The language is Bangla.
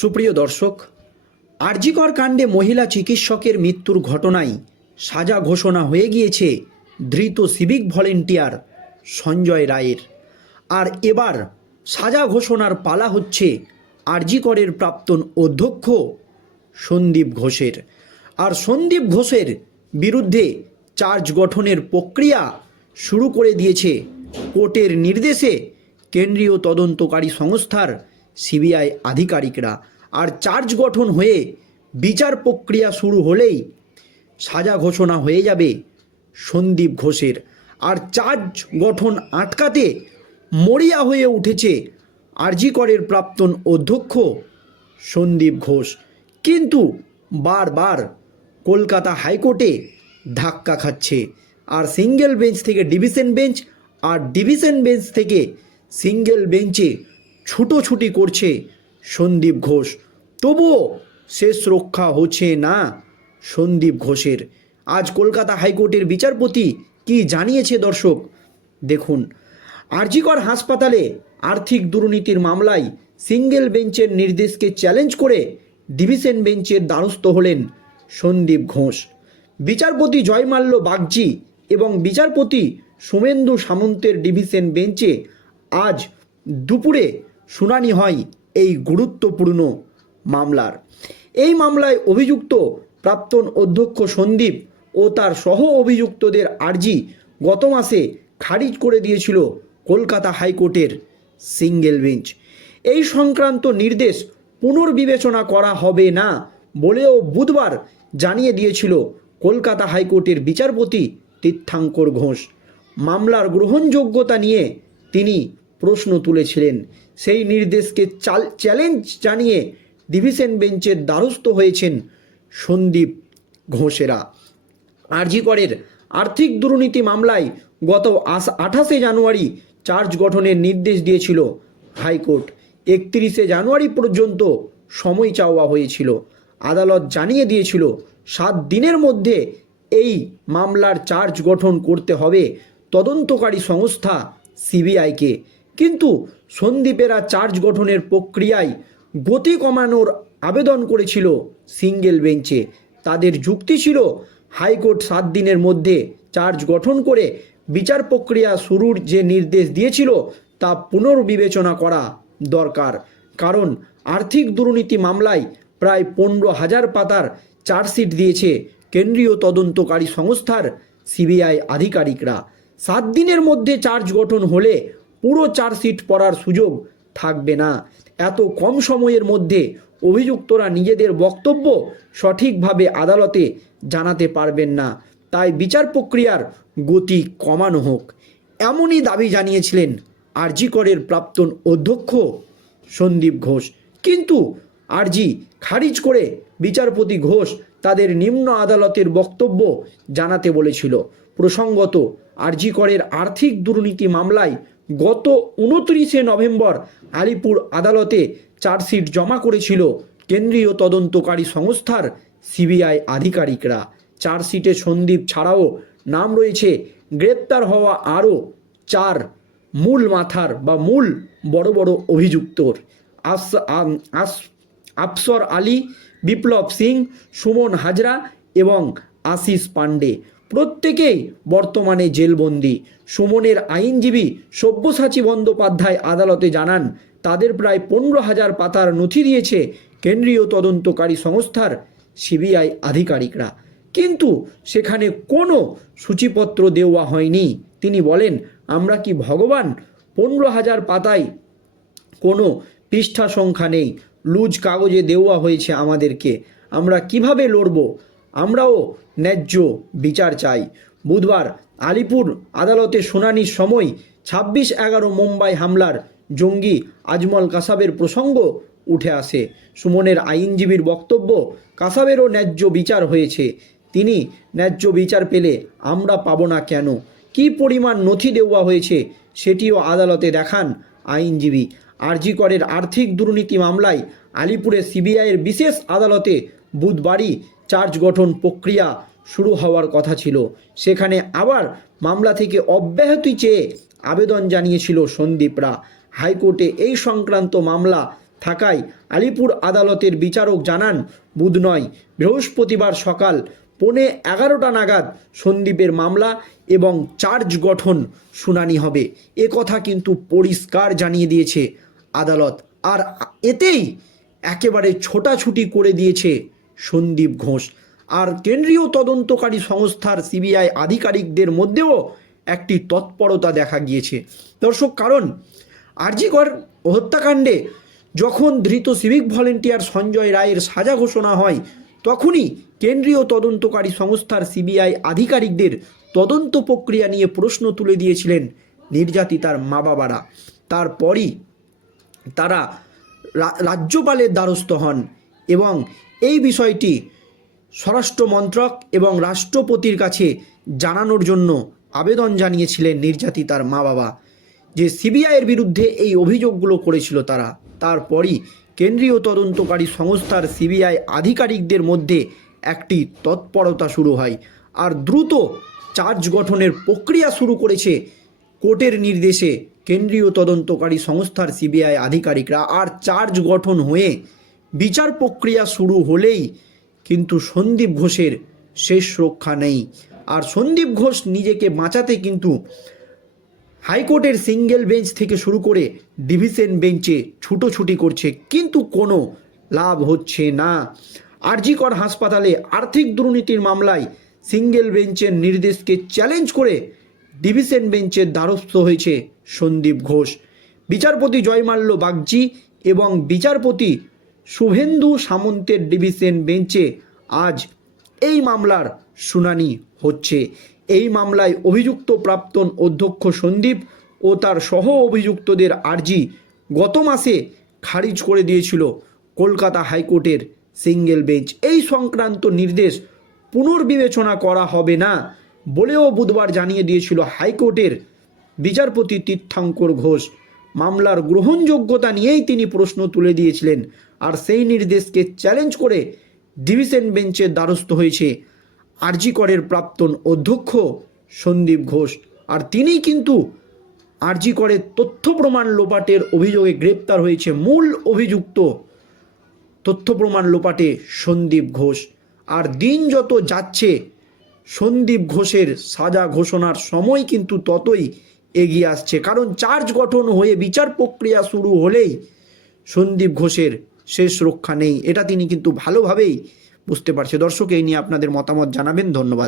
সুপ্রিয় দর্শক, আরজিকর কাণ্ডে মহিলা চিকিৎসকের মৃত্যুর ঘটনায় সাজা ঘোষণা হয়ে গিয়েছে ধৃত সিভিক ভলেন্টিয়ার সঞ্জয় রায়ের। আর এবার সাজা ঘোষণার পালা হচ্ছে আরজিকরের প্রাক্তন অধ্যক্ষ সন্দীপ ঘোষের। আর সন্দীপ ঘোষের বিরুদ্ধে চার্জ গঠনের প্রক্রিয়া শুরু করে দিয়েছে কোর্টের নির্দেশে কেন্দ্রীয় তদন্তকারী সংস্থার সিবিআই আধিকারিকরা। আর চার্জ গঠন হয়ে বিচার প্রক্রিয়া শুরু হলেই সাজা ঘোষণা হয়ে যাবে সন্দীপ ঘোষের। আর চার্জ গঠন আটকাতে মরিয়া হয়ে উঠেছে আরজিকরের প্রাক্তন অধ্যক্ষ সন্দীপ ঘোষ। কিন্তু বারবার কলকাতা হাইকোর্টে ধাক্কা খাচ্ছে। আর সিঙ্গেল বেঞ্চ থেকে ডিভিশন বেঞ্চ, আর ডিভিশন বেঞ্চ থেকে সিঙ্গেল বেঞ্চে ছুটোছুটি করছে সন্দীপ ঘোষ। তবুও শেষ রক্ষা হচ্ছে না সন্দীপ ঘোষের। আজ কলকাতা হাইকোর্টের বিচারপতি কি জানিয়েছে দর্শক? দেখুন, আরজিকর হাসপাতালে আর্থিক দুর্নীতির মামলায় সিঙ্গেল বেঞ্চের নির্দেশকে চ্যালেঞ্জ করে ডিভিশন বেঞ্চের দ্বারস্থ হলেন সন্দীপ ঘোষ। বিচারপতি জয়মাল্য বাগজি এবং বিচারপতি সোমেন্দু সামন্তের ডিভিশন বেঞ্চে আজ দুপুরে শুনানি হয় এই গুরুত্বপূর্ণ মামলার। এই মামলায় অভিযুক্ত প্রাক্তন অধ্যক্ষ সন্দীপ ও তার সহ অভিযুক্তদের আর্জি গত মাসে খারিজ করে দিয়েছিল কলকাতা হাইকোর্টের সিঙ্গেল বেঞ্চ। এই সংক্রান্ত নির্দেশ পুনর্বিবেচনা করা হবে না বলেও বুধবার জানিয়ে দিয়েছিল কলকাতা হাইকোর্টের বিচারপতি তীর্থাঙ্কর ঘোষ। মামলার গ্রহণযোগ্যতা নিয়ে তিনি প্রশ্ন তুলেছিলেন। সেই নির্দেশকে চাল চ্যালেঞ্জ জানিয়ে ডিভিশন বেঞ্চের দ্বারস্থ হয়েছেন সন্দীপ ঘোষেরা। আরজিকরের আর্থিক দুর্নীতি মামলায় গত আস- আঠাশে জানুয়ারি চার্জ গঠনের নির্দেশ দিয়েছিল হাইকোর্ট। একত্রিশে জানুয়ারি পর্যন্ত সময় চাওয়া হয়েছিল। আদালত জানিয়ে দিয়েছিল, সাত দিনের মধ্যে এই মামলার চার্জ গঠন করতে হবে তদন্তকারী সংস্থা সিবিআইকে। কিন্তু সন্দীপেরা চার্জ গঠনের প্রক্রিয়ায় গতি কমানোর আবেদন করেছিল সিঙ্গেল বেঞ্চে। তাদের যুক্তি ছিল, হাইকোর্ট সাত দিনের মধ্যে চার্জ গঠন করে বিচার প্রক্রিয়া শুরুর যে নির্দেশ দিয়েছিল তা পুনর্বিবেচনা করা দরকার। কারণ আর্থিক দুর্নীতি মামলায় প্রায় পনেরো হাজার পাতার চার্জশিট দিয়েছে কেন্দ্রীয় তদন্তকারী সংস্থার সিবিআই আধিকারিকরা। সাত দিনের মধ্যে চার্জ গঠন হলে পুরো চার্জশিট পড়ার সুযোগ থাকবে না। এত কম সময়ের মধ্যে অভিযুক্তরা নিজেদের বক্তব্য সঠিকভাবে আদালতে জানাতে পারবেন না। তাই বিচার প্রক্রিয়ার গতি কমানো হোক। এমনই দাবি জানিয়েছিলেন আরজিকরের প্রাক্তন অধ্যক্ষ সন্দীপ ঘোষ। কিন্তু আরজি খারিজ করে বিচারপতি ঘোষ তাদের নিম্ন আদালতের বক্তব্য জানাতে বলেছিল। প্রসঙ্গত, আরজি করের আর্থিক দুর্নীতি মামলায় গত উনত্রিশে নভেম্বর আলিপুর আদালতে চার্জশিট জমা করেছিল কেন্দ্রীয় তদন্তকারী সংস্থার সিবিআই আধিকারিকরা। চার্জশিটে সন্দীপ ছাড়াও নাম রয়েছে গ্রেপ্তার হওয়া আরও চার মূল মাথার বা মূল বড় বড় অভিযুক্তর। আস আফসর আলী, বিপ্লব সিং, সুমন হাজরা এবং আশিস পাণ্ডে। প্রত্যেকেই বর্তমানে জেলবন্দি। সুমনের আইনজীবী সব্যসাচী বন্দ্যোপাধ্যায় আদালতে জানান, তাদের প্রায় পনেরো হাজার পাতার নথি দিয়েছে কেন্দ্রীয় তদন্তকারী সংস্থার সিবিআই আধিকারিকরা। কিন্তু সেখানে কোনো সূচিপত্র দেওয়া হয়নি। তিনি বলেন, আমরা কি ভগবান? পনেরো হাজার পাতায় কোনো পৃষ্ঠা সংখ্যা নেই। লুজ কাগজে দেওয়া হয়েছে আমাদেরকে। আমরা কীভাবে লড়ব? আমরাও ন্যায্য বিচার চাই। বুধবার আলিপুর আদালতে শুনানির সময় ছাব্বিশ এগারো মুম্বাই হামলার জঙ্গি আজমল কাসাবের প্রসঙ্গ উঠে আসে। সুমনের আইনজীবীর বক্তব্য, কাসাবেরও ন্যায্য বিচার হয়েছে। তিনি, ন্যায্য বিচার পেলে আমরা পাবো না কেন? কি পরিমাণ নথি দেওয়া হয়েছে সেটিও আদালতে দেখান আইনজীবী। আরজি করের আর্থিক দুর্নীতি মামলায় আলিপুরে সিবিআইয়ের বিশেষ আদালতে বুধবারই চার্জ গঠন প্রক্রিয়া শুরু হওয়ার কথা ছিল। সেখানে আবার মামলা থেকে অব্যাহতি চেয়ে আবেদন জানিয়েছিল সন্দীপরা। হাইকোর্টে এই সংক্রান্ত মামলা থাকায় আলিপুর আদালতের বিচারক জানান, বুধ নয়, বৃহস্পতিবার সকাল পৌনে এগারোটা নাগাদ সন্দীপের মামলা এবং চার্জ গঠন শুনানি হবে। এ কথা কিন্তু পরিষ্কার জানিয়ে দিয়েছে আদালত। আর এতেই একেবারে ছোটাছুটি করে দিয়েছে সন্দীপ ঘোষ। আর কেন্দ্রীয় তদন্তকারী সংস্থার সিবিআই আধিকারিকদের মধ্যেও একটি তৎপরতা দেখা গিয়েছে। দর্শক, কারণ আরজিকর হত্যাকাণ্ডে যখন ধৃত সিভিক ভলেন্টিয়ার সঞ্জয় রায়ের সাজা ঘোষণা হয়, তখনই কেন্দ্রীয় তদন্তকারী সংস্থার সিবিআই আধিকারিকদের তদন্ত প্রক্রিয়া নিয়ে প্রশ্ন তুলে দিয়েছিলেন নির্যাতিতার মা বাবারা তারপরই তারা রাজ্যপালের দ্বারস্থ হন এবং এই বিষয়টি স্বরাষ্ট্র মন্ত্রক এবং রাষ্ট্রপতির কাছে জানানোর জন্য আবেদন জানিয়েছিলেন নির্যাতিতার মা বাবা যে সিবিআইয়ের বিরুদ্ধে এই অভিযোগগুলো করেছিল তারা, তারপরই কেন্দ্রীয় তদন্তকারী সংস্থার সিবিআই আধিকারিকদের মধ্যে একটি তৎপরতা শুরু হয় আর দ্রুত চার্জ গঠনের প্রক্রিয়া শুরু করেছে কোর্টের নির্দেশে কেন্দ্রীয় তদন্তকারী সংস্থার সিবিআই আধিকারিকরা। আর চার্জ গঠন হয়ে বিচার প্রক্রিয়া শুরু হলেই কিন্তু সন্দীপ ঘোষের শেষ রক্ষা নেই। আর সন্দীপ ঘোষ নিজেকে বাঁচাতে কিন্তু হাইকোর্টের সিঙ্গেল বেঞ্চ থেকে শুরু করে ডিভিশন বেঞ্চে ছুটোছুটি করছে, কিন্তু কোনো লাভ হচ্ছে না। আরজিকর হাসপাতালে আর্থিক দুর্নীতির মামলায় সিঙ্গেল বেঞ্চের নির্দেশকে চ্যালেঞ্জ করে ডিভিশন বেঞ্চের দ্বারস্থ হয়েছে সন্দীপ ঘোষ। বিচারপতি জয়মাল্য বাগজি এবং বিচারপতি শুভেন্দু সামন্তের ডিভিশন বেঞ্চে আজ এই মামলার শুনানি হচ্ছে। এই মামলায় অভিযুক্ত প্রাক্তন অধ্যক্ষ সন্দীপ ও তার সহ অভিযুক্তদের আর্জি গত মাসে খারিজ করে দিয়েছিল কলকাতা হাইকোর্টের সিঙ্গেল বেঞ্চ। এই সংক্রান্ত নির্দেশ পুনর্বিবেচনা করা হবে না বলেও বুধবার জানিয়ে দিয়েছিল হাইকোর্টের বিচারপতি তীর্থাঙ্কর ঘোষ। মামলার গ্রহণযোগ্যতা নিয়েই তিনি প্রশ্ন তুলে দিয়েছিলেন আর সেই নির্দেশকে চ্যালেঞ্জ করে ডিভিশন বেঞ্চের দ্বারস্থ হয়েছে আরজিকরের প্রাক্তন অধ্যক্ষ সন্দীপ ঘোষ। আর তিনিই কিন্তু আরজিকরের তথ্য প্রমাণ লোপাটের অভিযোগে গ্রেপ্তার হয়েছে মূল অভিযুক্ত তথ্য প্রমাণ লোপাটে সন্দীপ ঘোষ। আর দিন যত যাচ্ছে, সন্দীপ ঘোষের সাজা ঘোষণার সময় কিন্তু ততই এগিয়ে আসছে। কারণ চার্জ গঠন হয়ে বিচার প্রক্রিয়া শুরু হলেই সন্দীপ ঘোষের শেষ রক্ষা নেই। এটা তিনি কিন্তু ভালোভাবেই বুঝতে পারছে। দর্শক, এই নিয়ে আপনাদের মতামত জানাবেন। ধন্যবাদ।